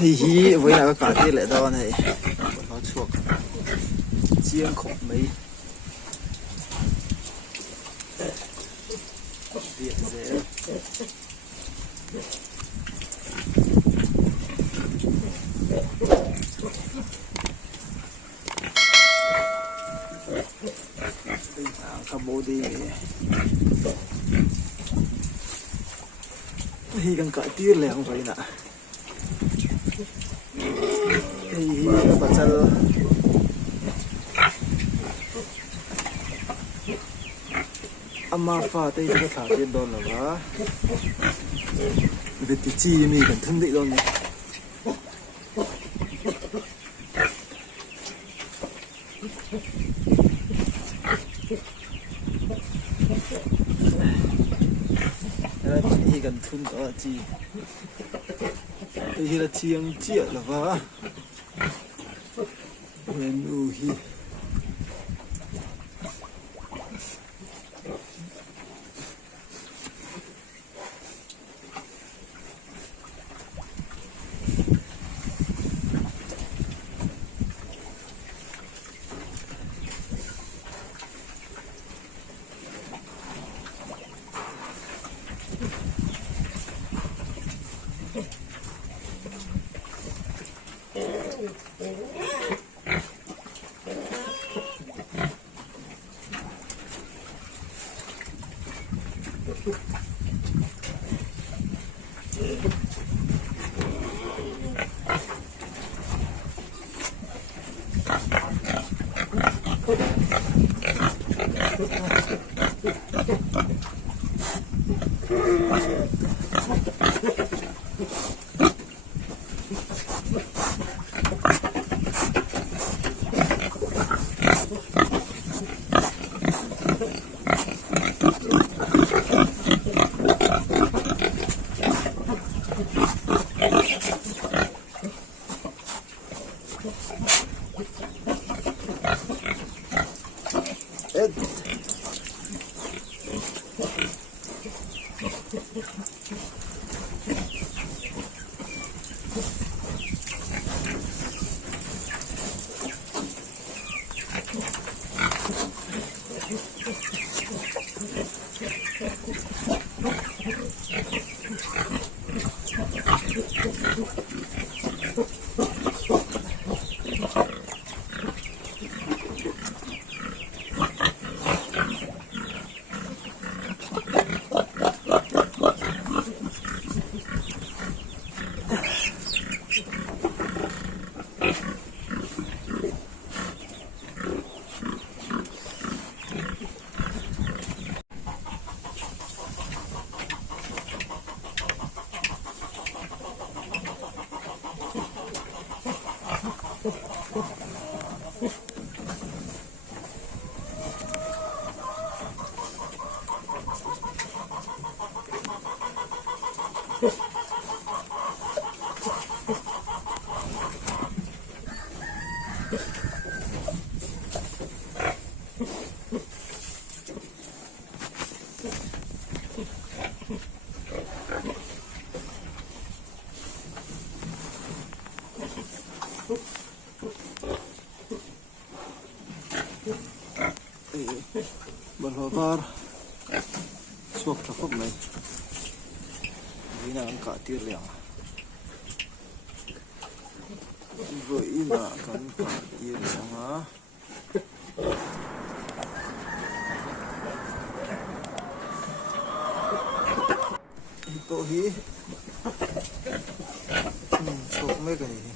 hi với là cả tiết lại đo này nó chuộc chiên khổng mấy điện dễ Campuchia hi cần cãi tiết lại không phải nè hi bắt chân amma pha tây cái thả tiền đòn là vả việc chi mi cần thân định đòn này hi cần thun đó chi hi là chiang chia là vả menu hi bật hồ var suộc thằng khúc này vì là cả tiết lẻo với là cần cả tiết lẻo hả tổ hí suộc mấy cái này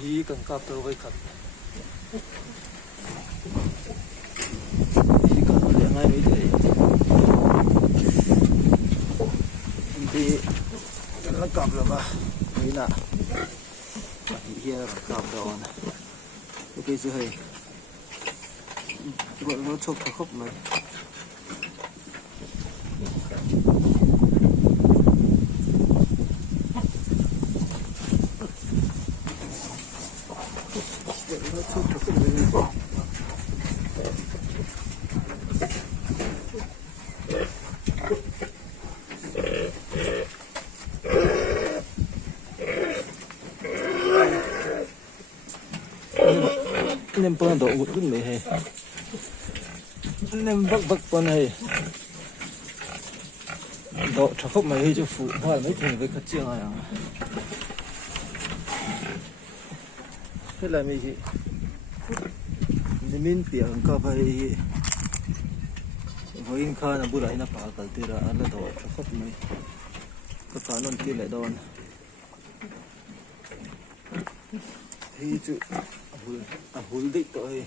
hi cần cặp tơ với cặp hi cần để ngay mấy thế thì nó cặp là ba mấy nè hi là cặp đầu nè cái gì hay gọi nó chụp cái khúc này nem pon do gut me he nem bak pon he độ cho khóc mày cho phụ hoa mấy thùng với các chiêng này à thế là mình gì mình tiền có phải với khá là bữa nay nó phá cái tiền là nó độ cho khóc mày cái phá non kia lại đòn thì chứ hul đích tội